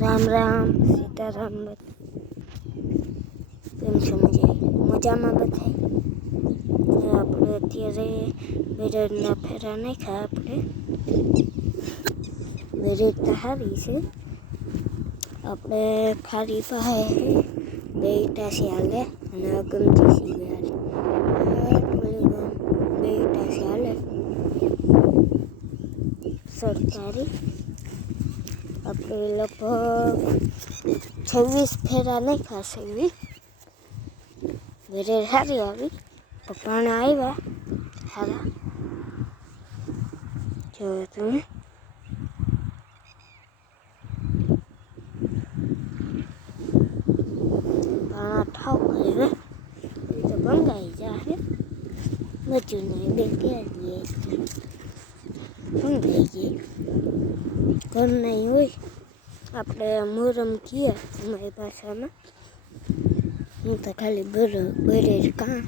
રામ રામ સીતારામ કેમ છો મજામાં બધાય આપણે અત્યારે બેરેડના ફેરા નાખ્યા આપણે બેરેડ તો સારી છે આપણે ખારી પાસે બે ઈટાસી હાલે અને અગમથી સીવે હાલે બે ઈટાસી હાલે સરકારી આપણે લગભગ 26 ફેરા નાખ્યા છે એવી બેરેડ સારી આવી પપ્પાને આવ્યા સારા જો તમે ઠાવ કરે એ તો ભંગાઈ જાય બચ્યું નહીં બે કેરીએ ભંગાઈ ગઈ ઘર નહીં હોય આપણે મોરમ કહીએ અમારી ભાષામાં હું તો ખાલી બેરેડ કાં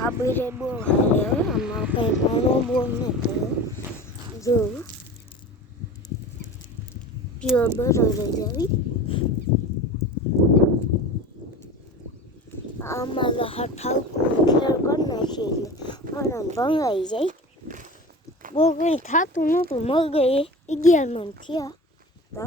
આ બેરેડ બહુ હારે આમાં કંઈ ઘણો બહુ નથી જો પ્યોર બરોબર આવી આમાં ઠાવ ખેર કરી નાખી અને ભંગાઈ જાય બહુ કંઈ થતું નહોતું મગે 11 મણ થયા તો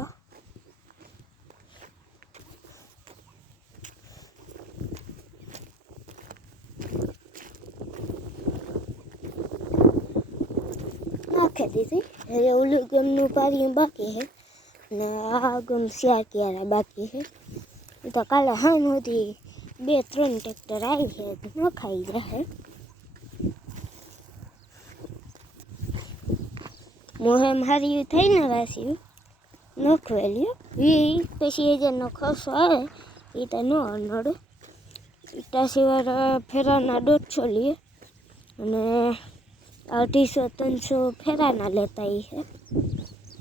નાખી દીધી હવે ઓલું ગમનું પાણી બાકી છે ને આ ગમ શિયાર ક્યારે બાકી છે એ તો કાલે હાન સુધી 2-3 ટ્રેક્ટર આવી છે નખાઈ જાય મોહેમ હારી થઈને વાસ્યું નખવેલ્યું એ પછી જેનો ખર્ચો આવે એ તો ન નડે ઈટાસીવાળા ફેરાના 150 લે અને 250-300 ફેરાના લેતા એ છે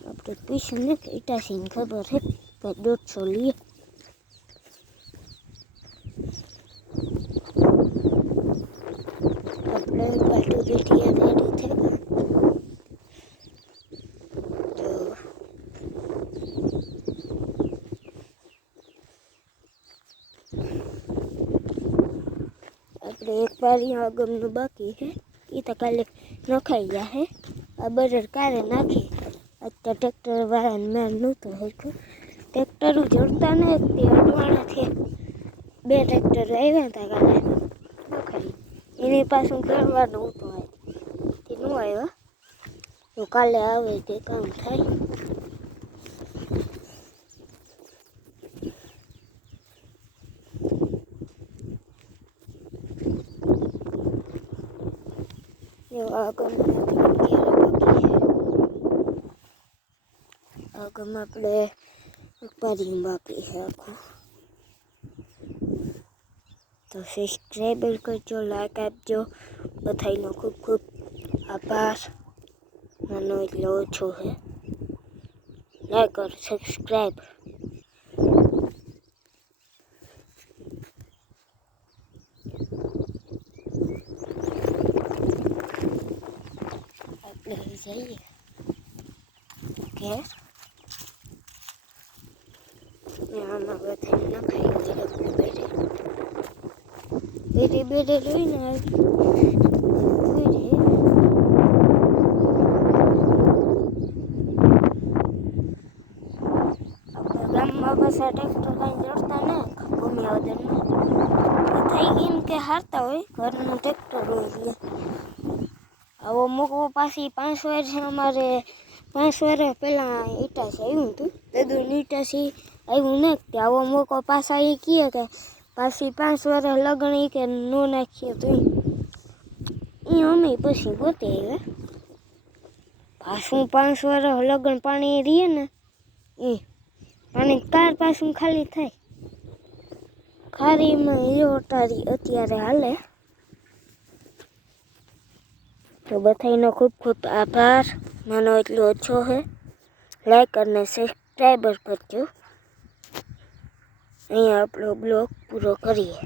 આપણે પૂછ્યું ને કે ઈટાસીને ખબર છે કે 150 લે આપણે પાટું બેઠીએ રેડી થઈ ગયા આપણે એક પારી આગમનું બાકી છે એ તો કાલે નખાઈ જાય આ બરેડ કાલે નાખી અત્યારે ટ્રેક્ટર વાળાને મેં નહોતું હરખું ટ્રેક્ટર જોડતા ને તે અટવાણાથી 2 ટ્રેક્ટર આવ્યા હતા કાલે નખાઈ એની પાછું કરવાનું હતું તે ન આવ્યા તો કાલે આવે તે કામ થાય આગમ આપણે પારી બાકી છે આખું તો સબસ્ક્રાઈબર કરજો લાઈક આપજો બધાનો ખૂબ ખૂબ આભાર નાનો એટલે ઓછો છે લાઈક और સબસ્ક્રાઈબ આપણે જઈએ ઘેર આમાં બધાને નખાઈ ગઈ બેરે લઈને આવી ગામમાં પાછા ટ્રેક્ટર કાંઈ જડતા ને ભૂમિયા વગરના થઈ ગઈ કે હારતા હોય ઘરનું ટ્રેક્ટર હોય એટલે આવો મૂકવો પાછી 5 વર્ષ અમારે 5 વર્ષ પહેલાં ઈટાસી આવ્યું હતું દદું ઈટાસી આવ્યું ને કે આવો મોકો પાછા એ કહે કે પાછી 5 વર્ષ લગ્ન એ કે ન નાખીએ તો એ અમે પછી ગોતે આવ્યા પાછું 5 વર્ષ લગ્ન પાણી રહીએ ને એ પાણી કાર પાછું ખાલી થાય ખારીમાં હીરોટારી અત્યારે હાલે. તો બધાનો ખૂબ ખૂબ આભાર. માનો એટલો ઓછો છે. લાઈક અને સબસ્ક્રાઈબર કરજો. અહીંયા આપણો બ્લોગ પૂરો કરીએ.